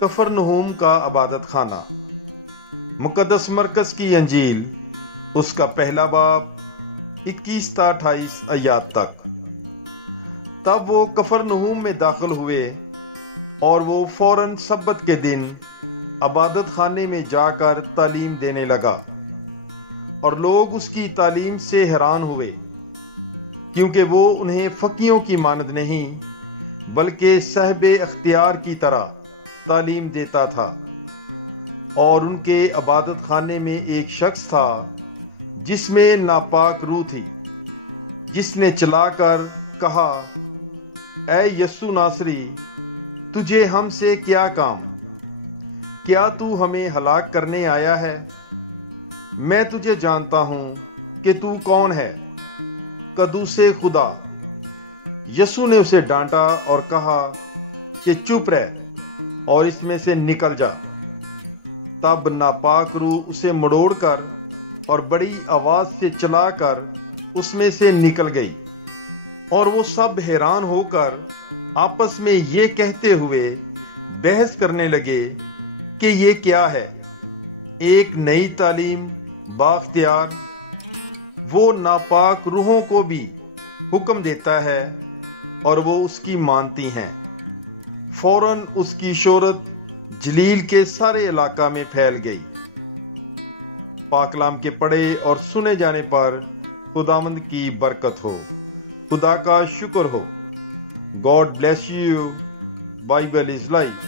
کفرنہوم کا عبادت خانہ۔ مقدس مرکز کی انجیل، اس کا پہلا باب 21 تا 28 آیات تک۔ تب وہ کفرنہوم میں داخل ہوئے اور وہ فوراً سبت کے دن عبادت خانے میں جا کر تعلیم دینے لگا، اور لوگ اس کی تعلیم سے حیران ہوئے، کیونکہ وہ انہیں فقیوں کی مانند نہیں بلکہ صاحب اختیار کی طرح تعلیم دیتا تھا۔ اور ان کے عبادت خانے میں ایک شخص تھا جس میں ناپاک روح تھی، جس نے چلا کر کہا، اے یسوع ناصری، تجھے ہم سے کیا کام؟ کیا تو ہمیں ہلاک کرنے آیا ہے؟ میں تجھے جانتا ہوں کہ تو کون ہے، قدوس خدا۔ یسوع نے اسے ڈانٹا اور کہا کہ چپ رہ اور اس میں سے نکل جا۔ تب ناپاک روح اسے مڑوڑ کر اور بڑی آواز سے چلا کر اس میں سے نکل گئی، اور وہ سب حیران ہو کر آپس میں یہ کہتے ہوئے بحث کرنے لگے کہ یہ کیا ہے، ایک نئی تعلیم بااختیار۔ وہ ناپاک روحوں کو بھی حکم دیتا ہے اور وہ اس کی مانتی ہیں۔ فوراً اس کی شہرت جلیل کے سارے علاقہ میں پھیل گئی۔ پاک کلام کے پڑھے اور سنے جانے پر خداوند کی برکت ہو۔ خدا کا شکر ہو۔ God bless you. Bible is life.